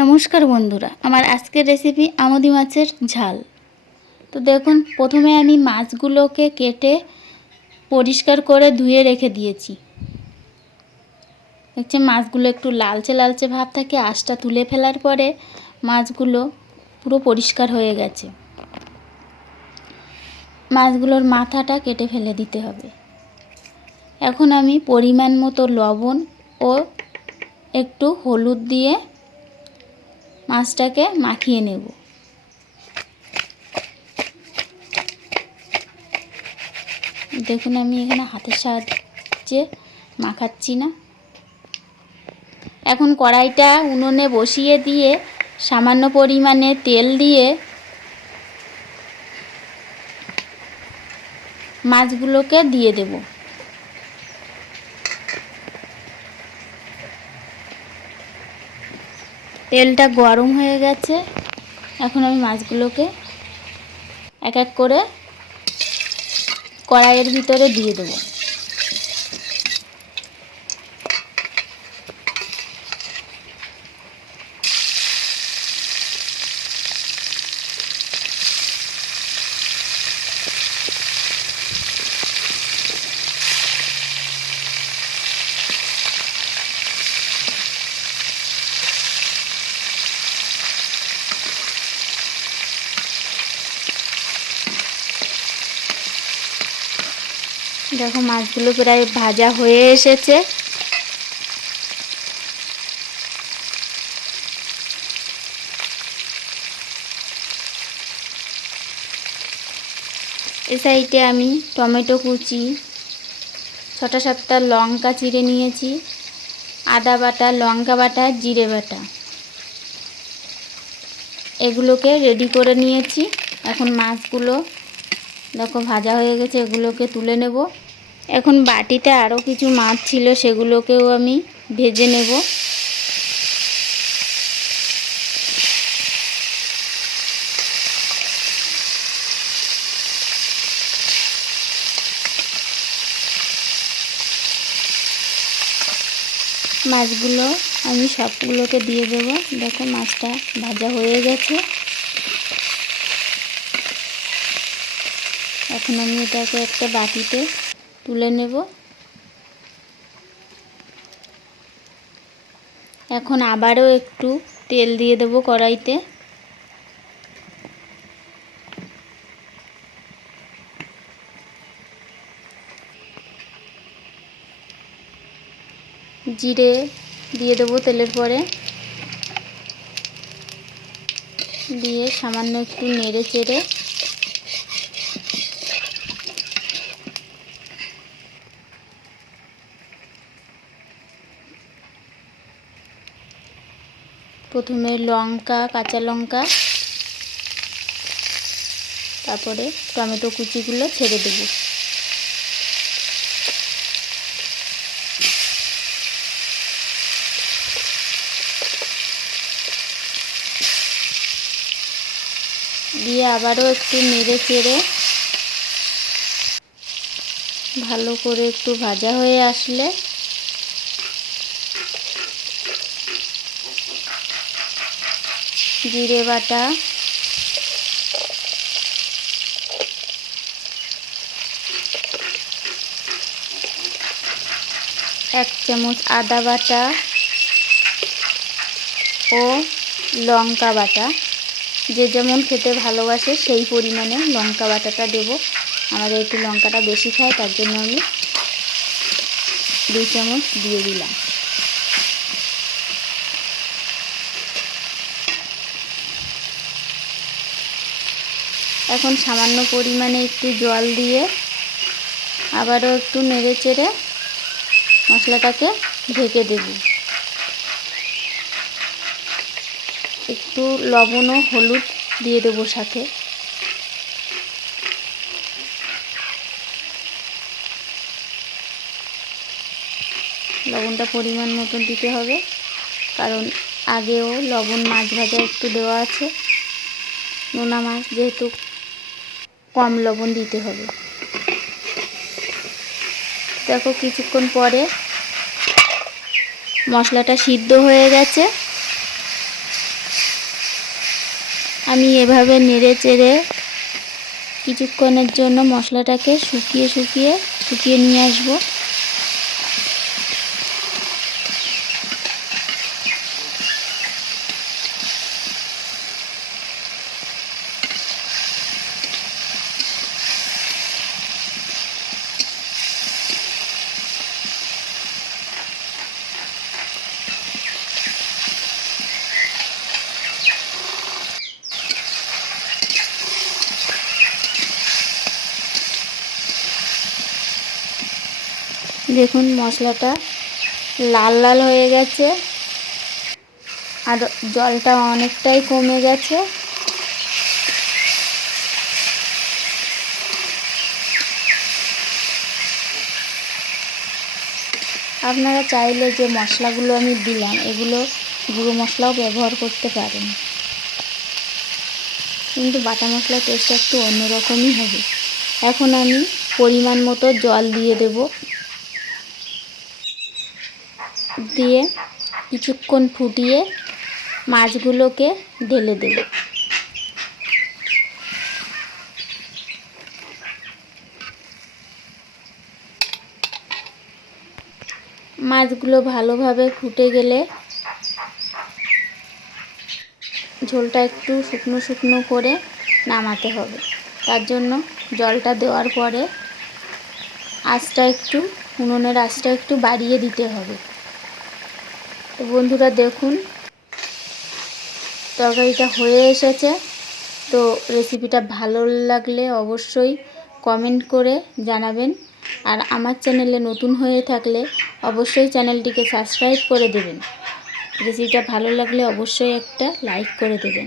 নমস্কার বন্ধুরা, আমার আজকের রেসিপি আমুদি মাছের ঝাল। তো দেখুন, প্রথমে আমি মাছগুলোকে কেটে পরিষ্কার করে ধুয়ে রেখে দিয়েছি। দেখছেন মাছগুলো একটু লালচে লালচে ভাব থাকে, আঁশটা তুলে ফেলার পরে মাছগুলো পুরো পরিষ্কার হয়ে গেছে। মাছগুলোর মাথাটা কেটে ফেলে দিতে হবে। এখন আমি পরিমাণ মতো লবণ ও একটু হলুদ দিয়ে মাছটাকে মাখিয়ে নেব। দেখুন আমি এখানে হাতের সাহায্যে মাখাচ্ছি না। এখন কড়াইটা উনুনে বসিয়ে দিয়ে সামান্য পরিমাণে তেল দিয়ে মাছগুলোকে দিয়ে দেব। তেলটা গরম হয়ে গেছে। এখন আমি মাছগুলোকে এক এক করে কড়াইয়ের ভিতরে দিয়ে দেব। দেখো মাছগুলো প্রায় ভাজা হয়ে এসেছে। এই সাইডে আমি টমেটো কুচি, 6-7টা লঙ্কা চিড়ে নিয়েছি, আদা বাটা, লঙ্কা বাটা, জিরে বাটা, এগুলোকে রেডি করে নিয়েছি। এখন মাছগুলো দেখো ভাজা হয়ে গেছে, এগুলোকে তুলে নেব। এখন বাটিতে আরও কিছু মাছ ছিল, সেগুলোকেও আমি ভেজে নেব। মাছগুলো আমি সবগুলোকে দিয়ে দেবো। দেখো মাছটা ভাজা হয়ে গেছে। এখন আমি এটাকে একটা বাটিতে তুলে নেব। এখন আবারও একটু তেল দিয়ে দেব কড়াইতে। জিরে দিয়ে দেবো তেলের পরে, দিয়ে সামান্য একটু নেড়ে চেড়ে প্রথমে লঙ্কা, কাঁচা লঙ্কা, তারপরে টমেটো কুচিগুলো ছেড়ে দেব। দিয়ে আবারও একটু নেড়ে চেড়ে ভালো করে একটু ভাজা হয়ে আসলে জিরে বাটা, এক চামচ আদা বাটা ও লঙ্কা বাটা, যে যেমন খেতে ভালোবাসে সেই পরিমাণে লঙ্কা বাটাটা দেব। আমাদের একটু লঙ্কাটা বেশি খায়, তার জন্য আমি 2 চামচ দিয়ে দিলাম। এখন সামান্য পরিমাণে একটু জল দিয়ে আবারও একটু নেড়ে চেড়ে মশলাটাকে ঢেকে দেব। একটু লবণ ও হলুদ দিয়ে দেবো সাথে। লবণটা পরিমাণ মতন দিতে হবে, কারণ আগেও লবণ মাছ ভাজা একটু দেওয়া আছে। নোনা মাছ যেহেতু কম লবণ দিতে হবে। দেখো কিছুক্ষণ পরে মশলাটা সিদ্ধ হয়ে গেছে। আমি এভাবে নেড়ে চেড়ে কিছুক্ষণের জন্য মশলাটাকে শুকিয়ে নিয়ে আসবো। দেখুন মশলাটা লাল লাল হয়ে গেছে আর জলটা অনেকটাই কমে গেছে। আপনারা চাইলে যে মশলাগুলো আমি দিলাম এগুলো গুঁড়ো মশলাও ব্যবহার করতে পারেন, কিন্তু বাটা মশলার টেস্ট একটু অন্যরকমই হবে। এখন আমি পরিমাণ মতো জল দিয়ে দেব, দিয়ে কিছুক্ষণ ফুটিয়ে মাছগুলোকে ঢেলে দেব। মাছগুলো ভালোভাবে ফুটে গেলে ঝোলটা একটু শুকনো শুকনো করে নামাতে হবে। তার জন্য জলটা দেওয়ার পরে উনুনের আঁচটা একটু বাড়িয়ে দিতে হবে। তো বন্ধুরা দেখুন তরকারিটা হয়ে এসেছে। তো রেসিপিটা ভালো লাগলে অবশ্যই কমেন্ট করে জানাবেন, আর আমার চ্যানেলে নতুন হয়ে থাকলে অবশ্যই চ্যানেলটিকে সাবস্ক্রাইব করে দেবেন। রেসিপিটা ভালো লাগলে অবশ্যই একটা লাইক করে দেবেন।